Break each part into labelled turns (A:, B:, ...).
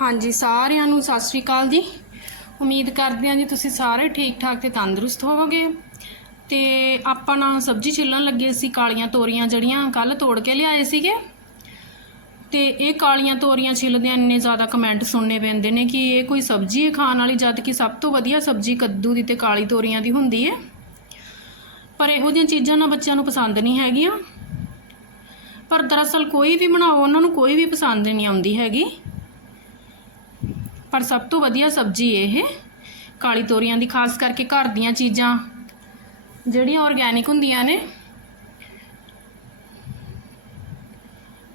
A: ਹਾਂਜੀ, ਸਾਰਿਆਂ ਨੂੰ ਸਤਿ ਸ਼੍ਰੀ ਅਕਾਲ ਜੀ। ਉਮੀਦ ਕਰਦੇ ਹਾਂ ਜੀ ਤੁਸੀਂ ਸਾਰੇ ਠੀਕ ਠਾਕ ਤੇ ਤੰਦਰੁਸਤ ਹੋਵੋਗੇ। ਤੇ ਆਪਾਂ ਨਾ ਸਬਜ਼ੀ ਛਿੱਲਣ ਲੱਗੇ ਸੀ, ਕਾਲੀਆਂ ਤੋਰੀਆਂ ਜਿਹੜੀਆਂ ਕੱਲ ਤੋੜ ਕੇ ਲਿਆਏ ਸੀਗੇ। ਤੇ ਇਹ ਕਾਲੀਆਂ ਤੋਰੀਆਂ ਛਿੱਲਦਿਆਂ ਇੰਨੇ ਜ਼ਿਆਦਾ ਕਮੈਂਟ ਸੁਣਨੇ ਪੈਂਦੇ ਨੇ ਕਿ ਇਹ ਕੋਈ ਸਬਜ਼ੀ ਹੈ ਖਾਣ ਵਾਲੀ, ਜਦ ਕਿ ਸਭ ਤੋਂ ਵਧੀਆ ਸਬਜ਼ੀ ਕੱਦੂ ਦੀ ਤੇ ਕਾਲੀ ਤੋਰੀਆਂ ਦੀ ਹੁੰਦੀ ਹੈ। ਪਰ ਇਹੋ ਜਿਹੀਆਂ ਚੀਜ਼ਾਂ ਨਾ ਬੱਚਿਆਂ ਨੂੰ ਪਸੰਦ ਨਹੀਂ ਹੈਗੀਆਂ। ਪਰ ਦਰਅਸਲ ਕੋਈ ਵੀ ਬਣਾਓ, ਉਹਨਾਂ ਨੂੰ ਕੋਈ ਵੀ ਪਸੰਦ ਨਹੀਂ ਆਉਂਦੀ ਹੈਗੀ। ਪਰ ਸਭ ਤੋਂ ਵਧੀਆ ਸਬਜ਼ੀ ਇਹ ਕਾਲੀ ਤੋਰੀਆਂ ਦੀ, ਖਾਸ ਕਰਕੇ ਘਰ ਦੀਆਂ ਚੀਜ਼ਾਂ। ਜਿਹੜੀਆਂ ਆਰਗੈਨਿਕ ਹੁੰਦੀਆਂ ਨੇ।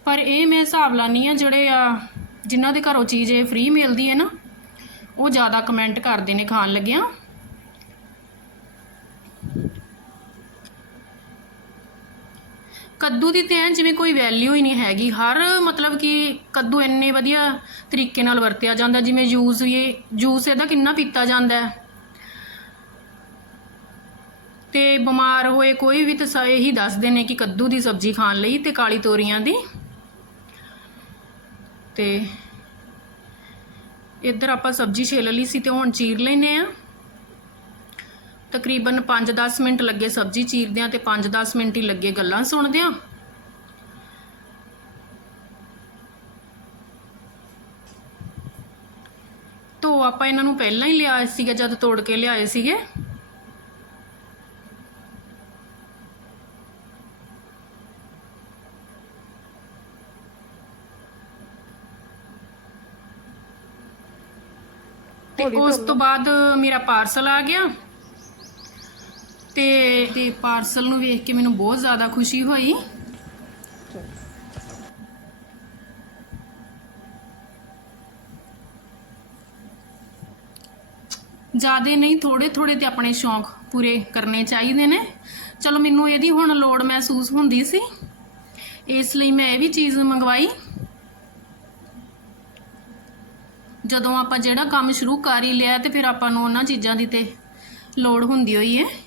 A: ਪਰ ਇਹ ਮੈਂ ਹਿਸਾਬ ਲਾਨੀ ਆ ਜਿਹੜੇ ਆ ਜਿਨ੍ਹਾਂ ਦੇ ਘਰੋਂ ਚੀਜ਼ ਇਹ ਫ੍ਰੀ ਮਿਲਦੀ ਹੈ ਨਾ, ਉਹ ਜ਼ਿਆਦਾ ਕਮੈਂਟ ਕਰਦੇ ਨੇ ਖਾਣ ਲੱਗਿਆਂ। ਕੱਦੂ ਦੀ ਤਾਂ ਐਂ ਜਿਵੇਂ ਕੋਈ ਵੈਲਿਊ ਹੀ ਨਹੀਂ ਹੈਗੀ। ਹਰ ਮਤਲਬ ਕਿ ਕੱਦੂ ਇੰਨੇ ਵਧੀਆ ਤਰੀਕੇ ਨਾਲ ਵਰਤਿਆ ਜਾਂਦਾ, ਜਿਵੇਂ ਜੂਸ ਇਹ ਜੂਸ ਇਹਦਾ ਕਿੰਨਾ ਪੀਤਾ ਜਾਂਦਾ ਹੈ। ਤੇ ਬਿਮਾਰ ਹੋਏ ਕੋਈ ਵੀ ਤਾਂ ਸ- ਇਹੀ ਦੱਸਦੇ ਨੇ ਕਿ ਕੱਦੂ ਦੀ ਸਬਜ਼ੀ ਖਾਣ ਲਈ ਤੇ ਕਾਲੀ ਤੋਰੀਆਂ ਦੀ। ਤੇ ਇੱਧਰ ਆਪਾਂ ਸਬਜ਼ੀ ਛਿੱਲ ਲਈ ਸੀ ਤੇ ਹੁਣ ਚੀਰ ਲੈਨੇ ਆ ਤਕਰੀਬਨ 5-10 ਮਿੰਟ ਲੱਗੇ ਸਬਜ਼ੀ ਚੀਰਦਿਆਂ ਤੇ 5-10 ਮਿੰਟ ਹੀ ਲੱਗੇ ਗੱਲਾਂ ਸੁਣਦਿਆਂ। ਤੋ ਆਪਾਂ ਇਹਨਾਂ ਨੂੰ ਪਹਿਲਾਂ ਹੀ ਲਿਆਏ ਸੀਗੇ ਜਦ ਤੋੜ ਕੇ ਲਿਆਏ ਸੀਗੇ। ਤੇ ਉਸ ਤੋਂ ਬਾਅਦ ਮੇਰਾ ਪਾਰਸਲ ਆ ਗਿਆ। ਤੇ ਤੇ ਪਾਰਸਲ ਨੂੰ ਵੇਖ ਕੇ ਮੈਨੂੰ ਬਹੁਤ ਜ਼ਿਆਦਾ ਖੁਸ਼ੀ ਹੋਈ। ਜਿਆਦੇ ਨਹੀਂ ਥੋੜੇ ਥੋੜੇ ਤੇ ਆਪਣੇ ਸ਼ੌਂਕ ਪੂਰੇ ਕਰਨੇ ਚਾਹੀਦੇ ਨੇ। ਚਲੋ ਮੈਨੂੰ ਇਹਦੀ ਹੁਣ ਲੋੜ ਮਹਿਸੂਸ ਹੁੰਦੀ ਸੀ। ਇਸ ਲਈ ਮੈਂ ਇਹ ਵੀ ਚੀਜ਼ ਮੰਗਵਾਈ। ਜਦੋਂ ਆਪਾਂ ਜਿਹੜਾ ਕੰਮ ਸ਼ੁਰੂ ਕਰ ਹੀ ਲਿਆ ਤੇ ਫਿਰ ਆਪਾਂ ਨੂੰ ਉਹਨਾਂ ਚੀਜ਼ਾਂ ਦੀ ਤੇ ਲੋੜ ਹੁੰਦੀ ਹੋਈ ਹੈ।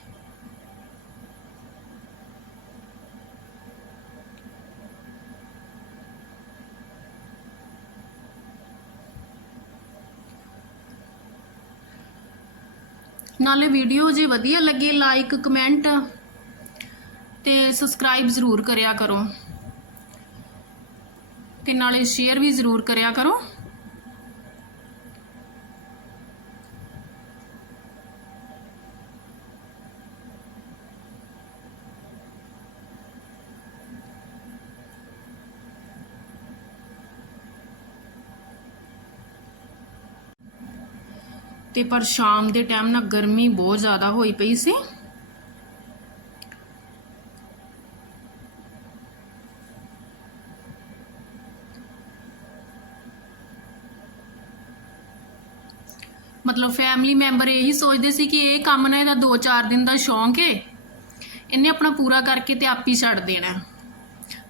A: ਨਾਲੇ ਵੀਡੀਓ ਜੇ ਵਧੀਆ ਲੱਗੇ ਲਾਈਕ ਕਮੈਂਟ ਤੇ ਸਬਸਕ੍ਰਾਈਬ ਜ਼ਰੂਰ ਕਰਿਆ ਕਰੋ। ਤੇ ਨਾਲੇ ਸ਼ੇਅਰ ਵੀ ਜ਼ਰੂਰ ਕਰਿਆ ਕਰੋ। ਤੇ ਪਰ ਸ਼ਾਮ ਦੇ ਟਾਈਮ ਨਾ ਗਰਮੀ ਬਹੁਤ ਜ਼ਿਆਦਾ ਹੋਈ ਪਈ ਸੀ। ਮਤਲਬ ਫੈਮਿਲੀ ਮੈਂਬਰ ਇਹੀ ਸੋਚਦੇ ਸੀ ਕਿ ਇਹ ਕੰਮ ਨਾ ਇਹਦਾ 2-4 ਦਿਨ ਦਾ ਸ਼ੌਂਕ ਏ। ਇਹਨੇ ਆਪਣਾ ਪੂਰਾ ਕਰਕੇ ਤੇ ਆਪ ਹੀ ਛੱਡ ਦੇਣਾ।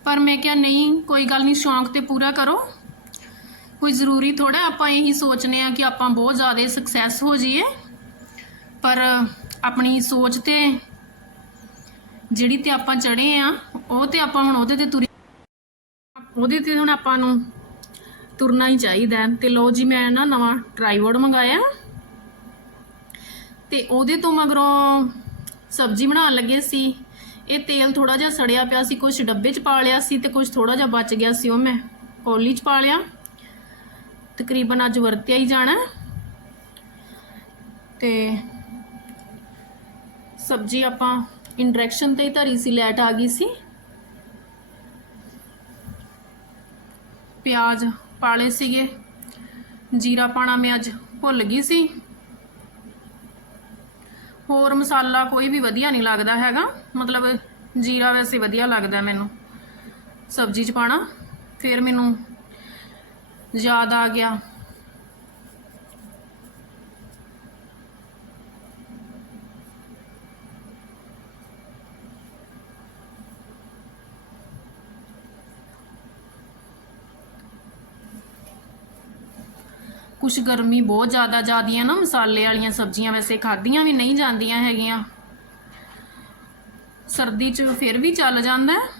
A: ਪਰ ਮੈਂ ਕਿਹਾ, ਨਹੀਂ, ਕੋਈ ਗੱਲ ਨਹੀਂ, ਸ਼ੌਂਕ ਤੇ ਪੂਰਾ ਕਰੋ। ਕੋਈ ਜ਼ਰੂਰੀ ਥੋੜਾ ਆਪਾਂ ਇਹੀ ਸੋਚਨੇ ਆ ਕਿ ਆਪਾਂ ਬਹੁਤ ਜ਼ਿਆਦਾ ਸਕਸੈਸ ਹੋ ਜਾਈਏ। ਪਰ ਆਪਣੀ ਸੋਚ ਤੇ ਜਿਹੜੀ ਤੇ ਆਪਾਂ ਚੜੇ ਆ ਉਹ ਤੇ ਆਪਾਂ ਹੁਣ ਉਹਦੇ ਤੇ ਤੁਰ ਉਹਦੇ ਤੇ ਹੁਣ ਆਪਾਂ ਨੂੰ ਤੁਰਨਾ ਹੀ ਚਾਹੀਦਾ ਹੈ। ਤੇ ਲੋ ਜੀ, ਮੈਂ ਨਾ ਨਵਾਂ ਟਰਾਈਪੋਡ ਮੰਗਾਇਆ। ਤੇ ਉਹਦੇ ਤੋਂ ਮਗਰੋਂ ਸਬਜ਼ੀ ਬਣਾਉਣ ਲੱਗੇ ਸੀ। ਇਹ ਤੇਲ ਥੋੜਾ ਜਿਹਾ ਸੜਿਆ ਪਿਆ ਸੀ ਕੁਝ ਡੱਬੇ 'ਚ ਪਾ ਲਿਆ ਸੀ ਤੇ ਕੁਝ ਥੋੜਾ ਜਿਹਾ ਬਚ ਗਿਆ ਸੀ ਉਹ ਮੈਂ ਕੌਲੀ 'ਚ ਪਾ ਲਿਆ। ਤਕਰੀਬਨ ਅੱਜ ਵਰਤਿਆ ਹੀ ਜਾਣਾ। ਹੈ। ਤੇ ਸਬਜ਼ੀ ਆਪਾਂ ਇੰਡਕਸ਼ਨ ਤੇ ਹੀ ਧਰੀ ਸੀ ਲੈਟ ਆ ਗਈ ਸੀ। ਪਿਆਜ਼ ਪਾਲੇ ਸੀਗੇ, ਜੀਰਾ ਪਾਣਾ ਮੈਂ ਅੱਜ ਭੁੱਲ ਗਈ ਸੀ। ਹੋਰ ਮਸਾਲਾ ਕੋਈ ਵੀ ਵਧੀਆ ਨਹੀਂ ਲੱਗਦਾ ਹੈਗਾ, ਮਤਲਬ ਜੀਰਾ ਵੈਸੇ ਵਧੀਆ ਲੱਗਦਾ ਮੈਨੂੰ। ਸਬਜ਼ੀ 'ਚ ਪਾਣਾ, ਫਿਰ ਮੈਨੂੰ ਯਾਦ ਆ ਗਿਆ ਕੁਛ ਗਰਮੀ ਬਹੁਤ ਜ਼ਿਆਦਾ ਜਾਂਦੀਆਂ ਨਾ, ਮਸਾਲੇ ਵਾਲੀਆਂ ਸਬਜ਼ੀਆਂ ਵੈਸੇ ਖਾਧੀਆਂ ਵੀ ਨਹੀਂ ਜਾਂਦੀਆਂ ਹੈਗੀਆਂ ਸਰਦੀ 'ਚ ਫਿਰ ਵੀ ਚੱਲ ਜਾਂਦਾ ਹੈ।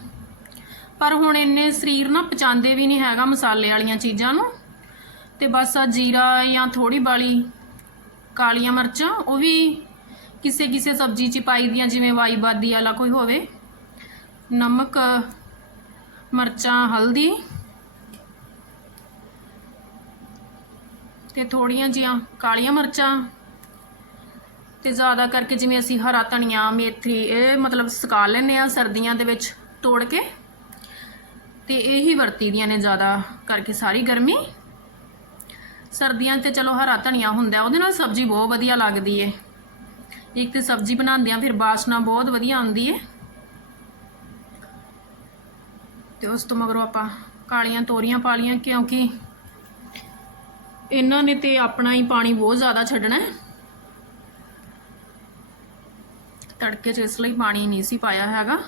A: ਪਰ ਹੁਣ ਇੰਨੇ ਸਰੀਰ ਨਾ ਪਚਾਉਂਦੇ ਵੀ ਨਹੀਂ ਹੈਗਾ ਮਸਾਲੇ ਵਾਲੀਆਂ ਚੀਜ਼ਾਂ ਨੂੰ। ਤੇ ਬਸ ਆ ਜੀਰਾ ਜਾਂ ਥੋੜੀ ਬਾਲੀ ਕਾਲੀਆਂ ਮਿਰਚਾਂ, ਉਹ ਵੀ ਕਿਸੇ ਕਿਸੇ ਸਬਜ਼ੀ 'ਚ ਪਾਈ ਦੀਆਂ, ਜਿਵੇਂ ਵਾਈਬਾਦੀ ਵਾਲਾ ਕੋਈ ਹੋਵੇ। ਨਮਕ, ਮਿਰਚਾਂ, ਹਲਦੀ ਤੇ ਥੋੜੀਆਂ ਜੀਆਂ ਕਾਲੀਆਂ ਮਿਰਚਾਂ। ਤੇ ਜ਼ਿਆਦਾ ਕਰਕੇ ਜਿਵੇਂ ਅਸੀਂ ਹਰਾ ਧਨੀਆ, ਮੇਥੀ, ਇਹ ਮਤਲਬ ਸੁਕਾ ਲੈਂਦੇ ਆ ਸਰਦੀਆਂ ਦੇ ਵਿੱਚ ਤੋੜ ਕੇ। ਤੇ ਇਹੀ ਵਰਤੀ ਦੀਆਂ ਨੇ ਜ਼ਿਆਦਾ ਕਰਕੇ ਸਾਰੀ ਗਰਮੀ। ਸਰਦੀਆਂ 'ਚ ਤੇ ਚਲੋ ਹਰਾ ਧਨੀਆ ਹੁੰਦਾ ਉਹਦੇ ਨਾਲ ਸਬਜ਼ੀ ਬਹੁਤ ਵਧੀਆ ਲੱਗਦੀ ਏ। ਇੱਕ ਤੇ ਸਬਜ਼ੀ ਬਣਾਉਂਦੇ ਆ ਫਿਰ ਬਾਸਨਾ ਬਹੁਤ ਵਧੀਆ ਆਉਂਦੀ ਏ। ਤੇ ਉਸ ਤੋਂ ਮਗਰੋਂ ਆਪਾਂ ਕਾਲੀਆਂ ਤੋਰੀਆਂ ਪਾ ਲੀਆਂ ਕਿਉਂਕਿ ਇਹਨਾਂ ਨੇ ਤੇ ਆਪਣਾ ਹੀ ਪਾਣੀ ਬਹੁਤ ਜ਼ਿਆਦਾ ਛੱਡਣਾ ਹੈ। ਤੜਕੇ 'ਚ ਇਸ ਲਈ ਪਾਣੀ ਨਹੀਂ ਸੀ ਪਾਇਆ ਹੈਗਾ।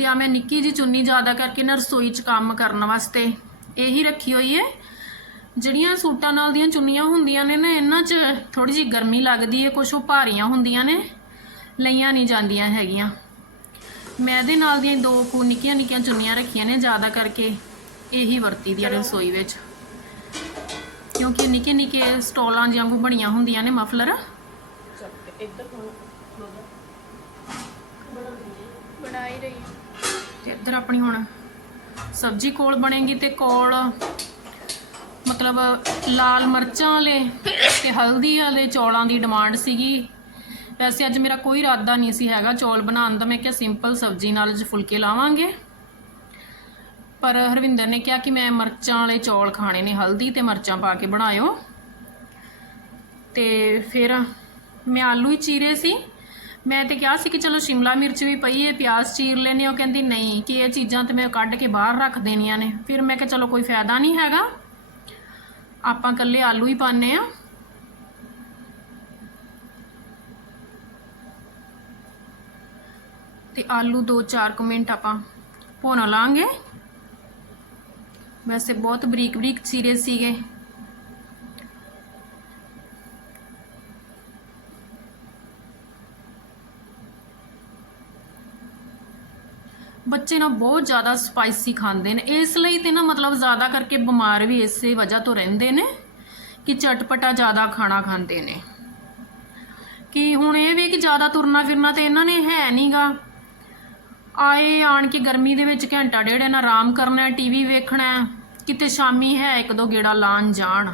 A: ਤੇ ਆ ਮੈਂ ਨਿੱਕੀ ਜੀ ਚੁੰਨੀ ਜ਼ਿਆਦਾ ਕਰਕੇ ਨਾ ਰਸੋਈ 'ਚ ਕੰਮ ਕਰਨ ਵਾਸਤੇ ਇਹੀ ਰੱਖੀ ਹੋਈ ਹੈ ਜਿਹੜੀਆਂ ਸੂਟਾਂ ਨਾਲ ਦੀਆਂ ਚੁੰਨੀਆਂ ਹੁੰਦੀਆਂ ਨੇ ਨਾ ਇਹਨਾਂ 'ਚ ਥੋੜੀ ਜਿਹੀ ਗਰਮੀ ਲੱਗਦੀ ਹੈ ਕੁਝ ਉਹ ਭਾਰੀਆਂ ਹੁੰਦੀਆਂ ਨੇ ਲਈਆਂ ਨਹੀਂ ਜਾਂਦੀਆਂ ਹੈਗੀਆਂ। ਮੈਂ ਇਹਦੇ ਨਾਲ ਦੀਆਂ ਦੋ ਕੁ ਨਿੱਕੀਆਂ ਨਿੱਕੀਆਂ ਚੁੰਨੀਆਂ ਰੱਖੀਆਂ ਨੇ ਜ਼ਿਆਦਾ ਕਰਕੇ ਇਹੀ ਵਰਤੀ ਦੀਆਂ ਰਸੋਈ ਵਿੱਚ। ਕਿਉਂਕਿ ਨਿੱਕੇ ਨਿੱਕੇ ਸਟੋਲਾਂ ਜਿਹੀਆਂ ਕੋ ਬਣੀਆਂ ਹੁੰਦੀਆਂ ਨੇ ਮਫਲਰ।
B: ਬਣਾ ਹੀ ਰਹੀ।
A: ਤੇ ਇੱਧਰ ਆਪਣੀ ਹੁਣ ਸਬਜ਼ੀ ਕੋਲ ਬਣੇਗੀ ਤੇ ਕੋਲ ਮਤਲਬ ਲਾਲ ਮਿਰਚਾਂ ਵਾਲੇ ਤੇ ਹਲਦੀ ਵਾਲੇ ਚੌਲਾਂ ਦੀ ਡਿਮਾਂਡ ਸੀਗੀ। ਵੈਸੇ ਅੱਜ ਮੇਰਾ ਕੋਈ ਇਰਾਦਾ ਨਹੀਂ ਸੀ ਹੈਗਾ ਚੌਲ ਬਣਾਉਣ ਦਾ। ਮੈਂ ਕਿਹਾ ਸਿੰਪਲ ਸਬਜ਼ੀ ਨਾਲ ਅੱਜ ਫੁਲਕੇ ਲਾਵਾਂਗੇ। ਪਰ ਹਰਵਿੰਦਰ ਨੇ ਕਿਹਾ ਕਿ ਮੈਂ ਮਿਰਚਾਂ ਵਾਲੇ ਚੌਲ ਖਾਣੇ ਨੇ, ਹਲਦੀ ਤੇ ਮਿਰਚਾਂ ਪਾ ਕੇ ਬਣਾਇਓ। ਤੇ ਫਿਰ ਮੈਂ ਆਲੂ ਹੀ ਚੀਰੇ ਸੀ। ਮੈਂ ਤੇ ਕਿਹਾ ਸੀ ਕਿ ਚਲੋ ਸ਼ਿਮਲਾ ਮਿਰਚ ਵੀ ਪਈ ਹੈ, ਪਿਆਜ਼ ਚੀਰ ਲੈਨੇ ਉਹ ਕਹਿੰਦੀ, ਨਹੀਂ, ਕਿ ਇਹ ਚੀਜ਼ਾਂ ਤੇ ਮੈਂ ਕੱਢ ਕੇ ਬਾਹਰ ਰੱਖ ਦੇਣੀਆਂ ਨੇ। ਫਿਰ ਮੈਂ ਕਿਹਾ, ਚਲੋ, ਕੋਈ ਫਾਇਦਾ ਨਹੀਂ ਹੈਗਾ। ਆਪਾਂ ਇਕੱਲੇ ਆਲੂ ਹੀ ਪਾਣੇ ਆ ਤੇ ਆਲੂ 2-4 ਮਿੰਟ ਆਪਾਂ ਭੁੰਨ ਲਾਂਗੇ। ਵੈਸੇ ਬਹੁਤ ਬਰੀਕ ਬਰੀਕ ਚੀਰੇ ਸੀਗੇ। ਬੱਚੇ ਨਾ ਬਹੁਤ ਜ਼ਿਆਦਾ ਸਪਾਈਸੀ ਖਾਂਦੇ ਨੇ। ਇਸ ਲਈ ਤੇ ਨਾ ਮਤਲਬ ਜ਼ਿਆਦਾ ਕਰਕੇ ਬਿਮਾਰ ਵੀ ਇਸੇ ਵਜ੍ਹਾ ਤੋਂ ਰਹਿੰਦੇ ਨੇ ਕਿ ਚਟਪਟਾ ਜ਼ਿਆਦਾ ਖਾਣਾ ਖਾਂਦੇ ਨੇ। ਕਿ ਹੁਣ ਇਹ ਵੀ ਕਿ ਜ਼ਿਆਦਾ ਤੁਰਨਾ ਫਿਰਨਾ ਤੇ ਇਹਨਾਂ ਨੇ ਹੈ ਨਹੀਂਗਾ ਆਏ ਆਣ ਕੇ ਗਰਮੀ ਦੇ ਵਿੱਚ ਘੰਟਾ ਡੇਢ ਇਹਨਾਂ ਆਰਾਮ ਕਰਨਾ ਟੀਵੀ ਵੇਖਣਾ ਹੈ, ਕਿਤੇ ਸ਼ਾਮੀ ਹੈ ਇੱਕ ਦੋ ਗੇੜਾ ਲਾਣ ਜਾਣ।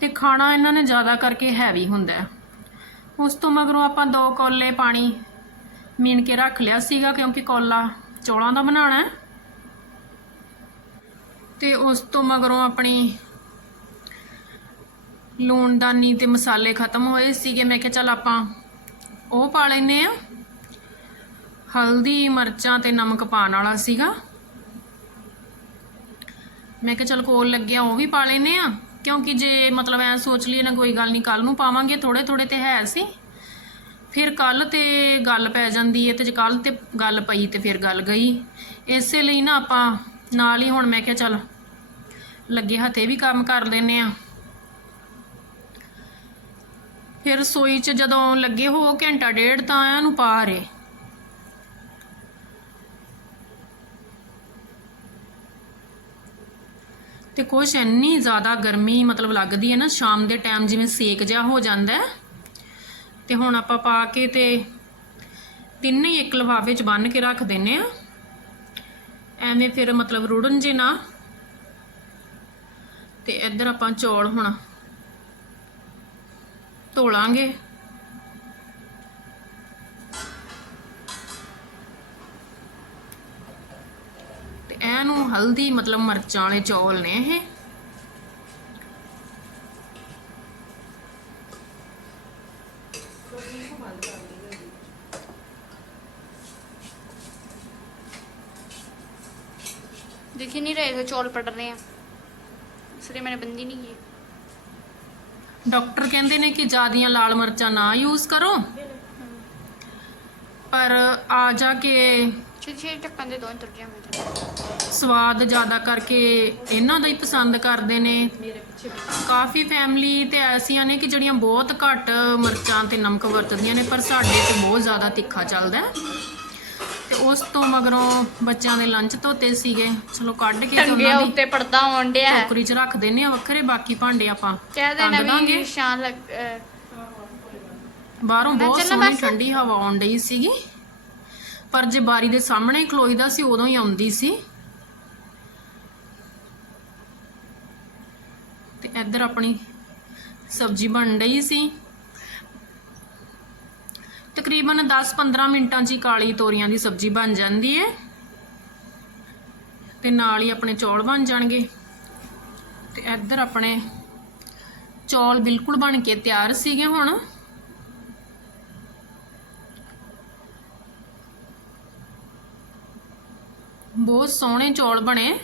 A: ਤੇ ਖਾਣਾ ਇਹਨਾਂ ਨੇ ਜ਼ਿਆਦਾ ਕਰਕੇ ਹੈਵੀ ਹੁੰਦਾ। ਉਸ ਤੋਂ ਮਗਰੋਂ ਆਪਾਂ ਦੋ ਕੋਲੇ ਪਾਣੀ ਮੀਣ ਕੇ ਰੱਖ ਲਿਆ ਸੀਗਾ ਕਿਉਂਕਿ ਕੋਲਾ ਚੌਲਾਂ ਦਾ ਬਣਾਉਣਾ ਹੈ। ਤੇ ਉਸ ਤੋਂ ਮਗਰੋਂ ਆਪਣੀ ਲੂਣਦਾਨੀ ਤੇ ਮਸਾਲੇ ਖਤਮ ਹੋਏ ਸੀਗੇ। ਮੈਂ ਕਿਹਾ ਚੱਲ ਆਪਾਂ ਉਹ ਪਾ ਲੈਨੇ ਆ ਹਲਦੀ, ਮਿਰਚਾਂ ਤੇ ਨਮਕ ਪਾਣ ਵਾਲਾ ਸੀਗਾ। ਮੈਂ ਕਿਹਾ ਚੱਲ ਕੋਲ ਲੱਗਿਆ ਉਹ ਵੀ ਪਾ ਲੈਨੇ ਆ ਕਿਉਂਕਿ ਜੇ ਮਤਲਬ ਐ ਸੋਚ ਲਈਏ ਨਾ ਕੋਈ ਗੱਲ ਨਹੀਂ ਕੱਲ ਨੂੰ ਪਾਵਾਂਗੇ। ਥੋੜੇ ਥੋੜੇ ਤੇ ਹੈ ਸੀ। ਫਿਰ ਕੱਲ ਤੇ ਗੱਲ ਪੈ ਜਾਂਦੀ ਹੈ ਤੇ ਜੇ ਕੱਲ ਤੇ ਗੱਲ ਪਈ ਤੇ ਫਿਰ ਗੱਲ ਗਈ। ਇਸੇ ਲਈ ਨਾ ਆਪਾਂ ਨਾਲ ਹੀ ਹੁਣ ਮੈਂ ਕਿਹਾ ਚੱਲ ਲੱਗੇ ਹੱਥੇ ਵੀ ਕੰਮ ਕਰ ਲੈਨੇ ਆ ਫਿਰ ਰਸੋਈ 'ਚ ਜਦੋਂ ਲੱਗੇ ਹੋ ਘੰਟਾ ਡੇਢ ਤਾਂ ਇਹਨੂੰ ਪਾ ਰੇ ਤੇ ਕੁਛ ਇੰਨੀ ਜ਼ਿਆਦਾ ਗਰਮੀ ਮਤਲਬ ਲੱਗਦੀ ਹੈ ਨਾ, ਸ਼ਾਮ ਦੇ ਟਾਈਮ ਜਿਵੇਂ ਸੇਕ ਜਿਹਾ ਹੋ ਜਾਂਦਾ ਹੈ। ਤੇ ਹੁਣ ਆਪਾਂ ਪਾ ਕੇ ਤੇ ਤਿੰਨ ਹੀ ਇੱਕ ਲਫਾਫੇ 'ਚ ਬੰਨ ਕੇ ਰੱਖ ਦਿੰਨੇ ਆ। ਐਵੇਂ ਫਿਰ ਮਤਲਬ ਰੁੜਨ ਜੇ ਨਾ। ਤੇ ਇੱਧਰ ਆਪਾਂ ਚੌਲ ਹੁਣ ਧੋਲਾਂਗੇ। ਤੇ ਇਹਨੂੰ ਹਲਦੀ ਮਤਲਬ ਮਿਰਚਾਂ ਵਾਲੇ ਚੌਲ ਨੇ ਇਹ।
B: दिख ही नहीं रहे थे चौल पड़ रहे हैं इसलिए मैंने बंदी नहीं की
A: ਡਾਕਟਰ ਕਹਿੰਦੇ ਨੇ ਕਿ ਜ਼ਿਆਦੀਆਂ ਲਾਲ ਮਿਰਚਾਂ ਨਾ ਯੂਜ਼ ਕਰੋ ਪਰ ਆ ਜਾ ਕੇ
B: ਛੇ ਛੇ ਢੱਕਣ ਦੇ ਦੋ ਤੁਰ ਗਿਆ ਮੈਂ ਤਾਂ
A: ਸਵਾਦ ਜ਼ਿਆਦਾ ਕਰਕੇ ਇਹਨਾਂ ਦਾ ਹੀ ਪਸੰਦ ਕਰਦੇ ਨੇ ਕਾਫੀ ਫੈਮਿਲੀ ਤੇ ਐਸੀਆਂ ਨੇ ਕਿ ਜਿਹੜੀਆਂ ਬਹੁਤ ਘੱਟ ਮਿਰਚਾਂ ਤੇ ਨਮਕ ਵਰਤਦੀਆਂ ਨੇ ਪਰ ਸਾਡੇ ਤੇ ਬਹੁਤ ਜ਼ਿਆਦਾ ਤਿੱਖਾ ਚੱਲਦਾ। ਤੇ ਉਸ ਤੋਂ ਮਗਰੋਂ ਬੱਚਿਆਂ ਦੇ ਲੰਚ ਧੋਤੇ ਸੀਗੇ ਚਲੋ ਕੱਢ ਕੇ ਤੇ ਉਹਨਾਂ ਦੀ
B: ਉੱਤੇ ਪਰਦਾ ਆਉਣ ਡਿਆ ਹੈ
A: ਟੋਕਰੀ 'ਚ ਰੱਖ ਦਿੰਨੇ ਆ ਵੱਖਰੇ ਬਾਕੀ ਭਾਂਡੇ ਆਪਾਂ
B: ਕਹਿ ਦੇਣਾ ਵੀ
A: ਦਾਂਗੇ।
B: ਸ਼ਾਨ ਲੱਗ ਅਹ,
A: ਬਾਹਰੋਂ ਬਹੁਤ ਸੋਹਣੀ
B: ਬਸ?
A: ਠੰਡੀ ਹਵਾ ਆਉਣ ਡਈ ਸੀਗੀ। ਪਰ ਜੇ ਬਾਰੀ ਦੇ ਸਾਹਮਣੇ ਖਲੋਈਦਾ ਸੀ ਉਦੋਂ ਹੀ ਆਉਂਦੀ ਸੀ। ਤੇ ਇੱਧਰ ਆਪਣੀ ਸਬਜ਼ੀ ਬਣ ਰਹੀ ਸੀ। ਤਕਰੀਬਨ 10-15 ਮਿੰਟਾਂ 'ਚ ਹੀ ਕਾਲੀ ਤੋਰੀਆਂ ਦੀ ਸਬਜ਼ੀ ਬਣ ਜਾਂਦੀ ਹੈ ਤੇ ਨਾਲ ਹੀ ਆਪਣੇ ਚੌਲ ਬਣ ਜਾਣਗੇ। ਤੇ ਇੱਧਰ ਆਪਣੇ ਚੌਲ ਬਿਲਕੁਲ ਬਣ ਕੇ ਤਿਆਰ ਸੀਗੇ ਹੁਣ। ਬਹੁਤ ਸੋਹਣੇ ਚੌਲ ਬਣੇ।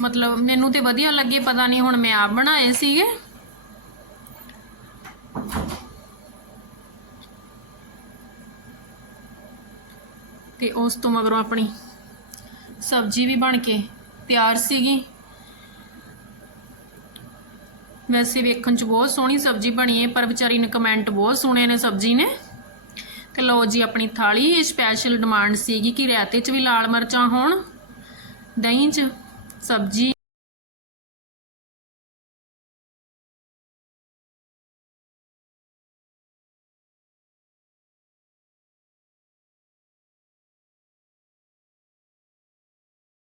A: ਮਤਲਬ ਮੈਨੂੰ ਤੇ ਵਧੀਆ ਲੱਗੇ, ਪਤਾ ਨਹੀਂ ਹੁਣ ਮੈਂ ਆਪ ਬਣਾਏ ਸੀਗੇ। ਤੇ ਉਸ ਤੋਂ ਮਗਰੋਂ ਆਪਣੀ ਸਬਜ਼ੀ ਵੀ ਬਣ ਕੇ ਤਿਆਰ ਸੀਗੀ। ਵੈਸੇ ਵੇਖਣ ਚ ਬਹੁਤ ਸੋਹਣੀ ਸਬਜ਼ੀ ਬਣੀ ਹੈ ਪਰ ਵਿਚਾਰੀ ਨੇ ਕਮੈਂਟ ਬਹੁਤ ਸੁਣੇ ਨੇ ਸਬਜ਼ੀ ਨੇ। ਤੇ ਲਓ ਜੀ, ਆਪਣੀ ਥਾਲੀ, ਇਹ ਸਪੈਸ਼ਲ ਡਿਮਾਂਡ ਸੀਗੀ ਕਿ ਰਾਇਤੇ 'ਚ ਵੀ ਲਾਲ ਮਿਰਚਾਂ ਹੋਣ, ਦਹੀਂ 'ਚ, ਸਬਜ਼ੀ